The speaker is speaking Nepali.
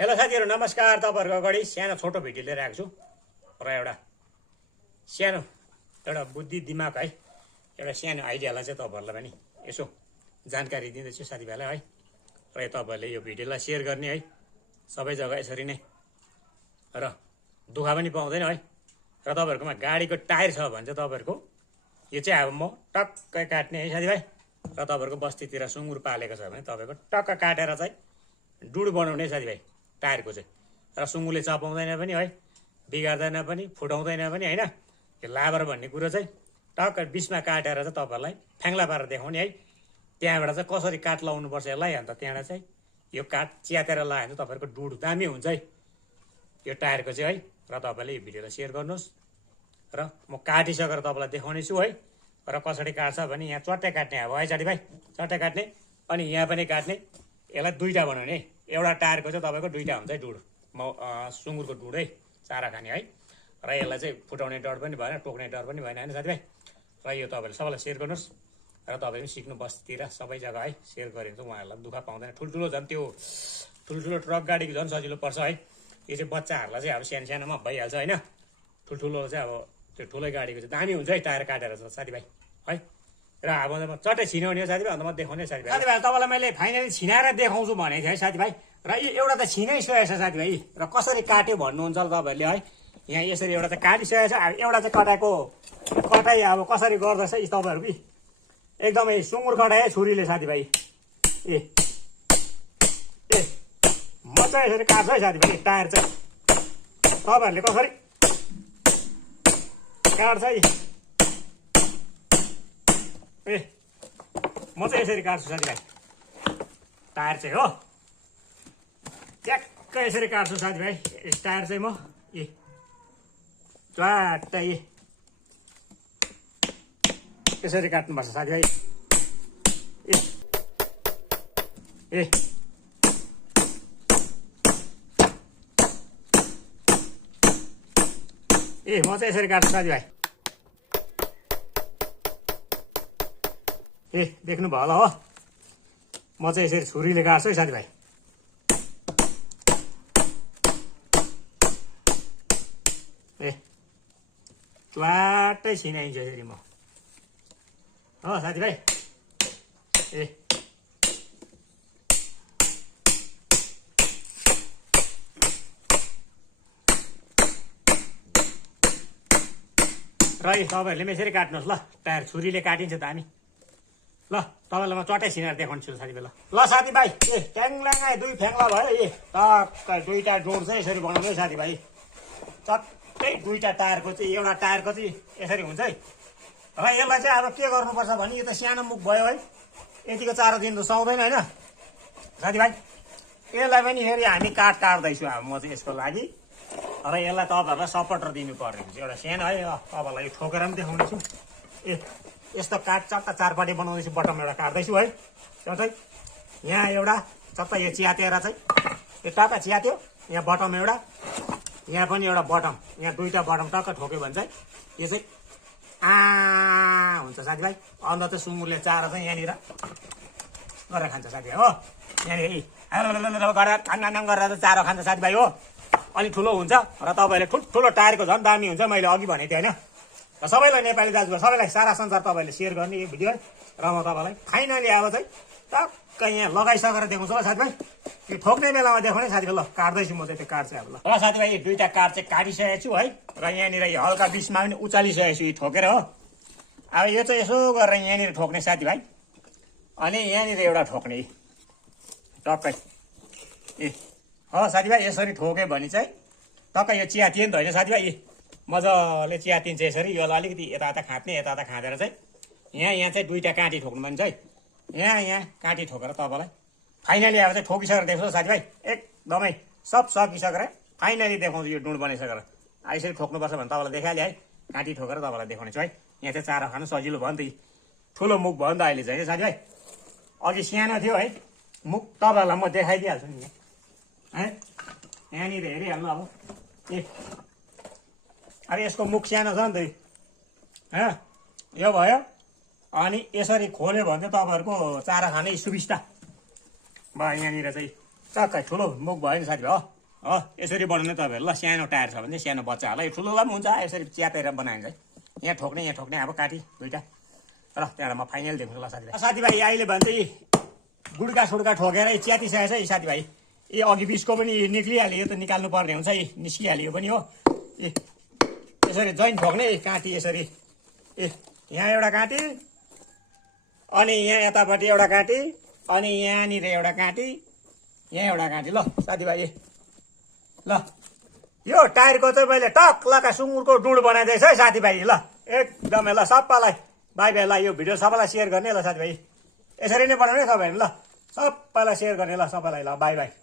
हेलो साथीहरु नमस्कार। तपाईहरुको अगाडि सानो छोटो भिडियो लिएर आएको छु र एउटा सानो एउटा बुद्धि दिमाग है एउटा सानो आइडियालाई चाहिँ तपाईहरुलाई पनि यसो जानकारी दिँदैछु साथीभाइलाई है। र तपाईहरुले यो भिडियोलाई शेयर गर्ने है सबै जग्गा यसरी नै र दुःख पनि पाउँदैन है। र तपाईहरुकोमा गाडीको टायर छ भने चाहिँ तपाईहरुको यो चाहिँ अब म टक्कै काट्ने है साथीभाइ। र तपाईहरुको बस्तीतिर सुँगुर पालेको छ भने तपाईको टक्क काटेर चाहिँ डुड बनाउने साथीभाइ टायरको चाहिँ। र सुँगुरले चपाउँदैन पनि है, बिगार्दैन पनि, फुटाउँदैन पनि हैन। यो लाबर भन्ने कुरो चाहिँ टक्क बिचमा काटेर चाहिँ तपाईहरुलाई फ्याङ्ला पारेर देखाउने है। त्यहाँबाट चाहिँ कसरी काट लाउनु पर्छ यसलाई अन्त त्यहाँबाट चाहिँ यो काट च्यातेर लायो भने तपाईहरुको डुड दामी हुन्छ है यो टायरको चाहिँ है। र तपाईले यो भिडियोलाई शेयर गर्नुस् र म काटिसकेर तपाईलाई देखाउने छु है। र कसरी काट्छ भने यहाँ चट्टै काट्ने अब है साथीभाइ, चट्टै काट्ने अनि यहाँ पनि काट्ने। यसलाई दुईटा बनाउने है। एउटा टायरको चाहिँ तपाईको दुईटा हुन्छ है डुड, सुँगुरको डुड है, चारा खाने है। र यसलाई चाहिँ फुटाउने डर पनि भएन, टोक्ने डर पनि भएन हैन साथीभाइ। र यो तपाईले सबैलाई शेयर गर्नुस् र तपाईले पनि सिक्नु बस्तीतिर सबै जग्गा है शेयर गरे भने उहाँहरूलाई दुःख पाउँदैन। ठुल्ठुलो झन् त्यो ठुल्ठुलो ट्रक गाडीको झन् सजिलो पर्छ है। यो चाहिँ बच्चाहरूलाई चाहिँ अब सानो सानोमा भइहाल्छ हैन। ठुल्ठुलो चाहिँ अब त्यो ठुलै गाडीको चाहिँ दामी हुन्छ है टायर काटेर चाहिँ साथीभाइ है। र अब म चट्टै छिनाउने हो साथीभाइ, अन्त म देखाउने साथीभाइ। साथीभाइ तपाईँलाई मैले फाइनली छिनाएर देखाउँछु भनेको थिएँ है साथीभाइ। र यो एउटा त छिनाइसकेको छ साथीभाइ। र कसरी काट्यो भन्नुहुन्छ तपाईँहरूले है। यहाँ यसरी एउटा चाहिँ काटिसकेको छ। अब एउटा चाहिँ कटाइ अब कसरी गर्दछ तपाईँहरू एकदमै सुँगुर कटाइ है छुरीले साथीभाइ। ए म चाहिँ यसरी काट्छु है साथीभाइ। टायर चाहिँ तपाईँहरूले कसरी काट्छ है। ए म चाहिँ यसरी काट्छु साथीभाइ टायर चाहिँ हो। ट्याक्कै यसरी काट्छु साथीभाइ टायर चाहिँ म। ए च्वाट्टै यसरी काट्नुपर्छ साथीभाइ। ए ए म चाहिँ यसरी काट्छु साथीभाइ। ए देख्नुभयो होला हो, म चाहिँ यसरी छुरीले काट्छु है साथीभाइ। ए च्वाट्टै छिनाइन्छ यसरी म हो साथीभाइ। ए र तपाईँहरूले पनि यसरी काट्नुहोस् ल। टायर छुरीले काटिन्छ दामी। ल तपाईँलाई म चट्टै छिनाएर देखाउँछु साथीभाइ। ल साथीभाइ ए ट्याङ्लाङ दुई फ्याङ्ला भयो। ए टक्कै दुईटा डोर चाहिँ यसरी बनाउने साथीभाइ। चट्टै दुईटा टायरको चाहिँ एउटा टायरको चाहिँ यसरी हुन्छ है। र यसलाई चाहिँ अब के गर्नुपर्छ भने यो त सानो मुख भयो है, यतिको चारो दिनु त सुहाउँदैन होइन साथीभाइ। यसलाई पनि फेरि हामी काट्दैछु अब म चाहिँ यसको लागि। र यसलाई तपाईँहरूलाई सपोर्टर दिनु पर्ने हुन्छ एउटा सानो है। तपाईँहरूलाई यो ठोकेर पनि देखाउने छु। ए यस्तो काट चट्टा चारपाटी बनाउँदैछु, बटम एउटा काट्दैछु है। चट्टै यहाँ एउटा चट्टा यो च्यातेर चाहिँ यो टक्क च्यात्यो। यहाँ बटम एउटा, यहाँ पनि एउटा बटम, यहाँ दुईटा बटम टक्क ठोक्यो भने चाहिँ यो चाहिँ हुन्छ साथीभाइ। अन्त चाहिँ सुँगुरले चारो चाहिँ यहाँनिर गरेर खान्छ साथीभाइ हो। यहाँनिर गरेर खानाङ गरेर चारो खान्छ साथीभाइ हो। अलिक ठुलो हुन्छ र तपाईँहरूले ठुल्ठुलो टायरको झन् दामी हुन्छ, मैले अघि भनेको थिएँ होइन। र सबैलाई नेपाली दाजुभाइ सबैलाई सारा संसार तपाईँहरूले शेयर गर्ने यो भिडियो। र म तपाईँलाई फाइनली अब चाहिँ टक्क यहाँ लगाइसकेर देखाउँछु ल साथीभाइ। यो ठोक्ने बेलामा देखाउने साथीभाइ। ल काट्दैछु म चाहिँ त्यो काट चाहिँ अब ल साथीभाइ। यो दुईटा काट चाहिँ काटिसकेको छु है। र यहाँनिर यो हल्का बिचमा पनि उचालिसकेको छु यो ठोकेर हो। अब यो चाहिँ यसो गरेर यहाँनिर ठोक्ने साथीभाइ। अनि यहाँनिर एउटा ठोक्ने टक्कै। ए हो साथीभाइ यसरी ठोक्यो भने चाहिँ टक्कै यो च्यातियो नि त होइन साथीभाइ। मजाले च्यातिन्छ यसरी। यसलाई अलिकति यता खाँच्ने, यता खाँदेर चाहिँ यहाँ चाहिँ दुईटा काँटी ठोक्नु भन्छ है। यहाँ काँटी ठोकेर तपाईँलाई फाइनली अब चाहिँ ठोकिसकेर देख्छु साथीभाइ। एकदमै सब सकिसकेर फाइनली देखाउँछु यो डुँड बनाइसकेर। यसरी ठोक्नुपर्छ भने तपाईँलाई देखाइहालेँ है। काँटी ठोकेर तपाईँलाई देखाउने छु है। यहाँ चाहिँ चारो खानु सजिलो भयो नि त। ठुलो मुख भयो नि त अहिले चाहिँ साथीभाइ। अघि सानो थियो है मुख, तपाईँहरूलाई म देखाइदिइहाल्छु नि है। यहाँनिर हेरिहाल्नु अब। ए अब यसको मुख सानो छ नि त यो भयो। अनि यसरी खोल्यो भने चाहिँ तपाईहरुको चारा खाने सुविस्ता भयो। यहाँनिर चाहिँ टक्कै ठुलो मुख भयो नि साथीभाइ हो यसरी बनाउने तपाईँहरू ल सानो टायर छ भने सानो बच्चाहरूलाई यो ठुलोलाई पनि हुन्छ यसरी च्यातेर बनाइन्छ है यहाँ ठोक्ने अब काटी दुइटा र त्यहाँबाट म फाइनल देख्छु ल साथीभाइ अहिले भने चाहिँ गुड्का सुड्का ठोकेर च्यातिसकेको छ है साथीभाइ ए अघि बिचको पनि निक्लिहाल्यो यो त निकाल्नु पर्ने हुन्छ है निस्किहाल्यो पनि हो ए यसरी जैन ठोक्ने काँटी यसरी ए यहाँ एउटा काँटी अनि यहाँ यतापट्टि एउटा काँटी अनि यहाँनिर एउटा काँटी यहाँ एउटा काँटी ल साथीभाइ ल यो टायरको चाहिँ मैले टक्लका सुँगुरको डुड बनाइदिएछ है साथीभाइ ल एकदमै ल सबैलाई बाई बाई ल यो भिडियो सबैलाई सेयर गर्ने ल साथीभाइ यसरी नै बनाउने सबैहरू ल सबैलाई सेयर गर्ने ल सबैलाई ल बाई बाई